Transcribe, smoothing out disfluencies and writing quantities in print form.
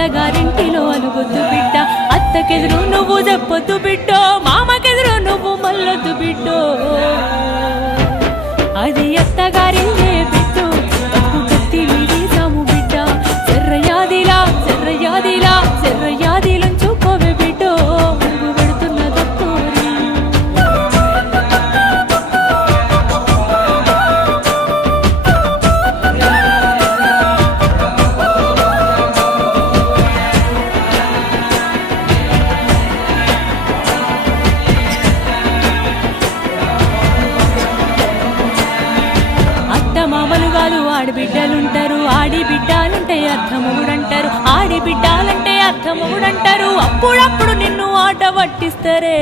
అత్తగారింటిలో అనుకొద్దు బిడ్డ, అత్తకెదురు నువ్వు చెప్పొద్దు బిడ్డో, మామకెదురు నువ్వు మల్లొద్దు బిడ్డో. అది అత్తగారిల్లే బిడ్డో, తప్పు కత్తి వీడి సాము బిడ్డ, చెర్రయాదిలా చెర్రయాదిలా చెర్రయాదిలంచుకోవే బిడ్డో, నువ్వు పెడుతున్న దత్తోరి. మామలు కాదు ఆడబిడ్డలుంటారు, ఆడి బిడ్డాలంటే అర్థమవుడంటారు, ఆడి బిడ్డాలంటే అర్థమవుడంటారు. అప్పుడప్పుడు నిన్ను ఆట పట్టిస్తారే.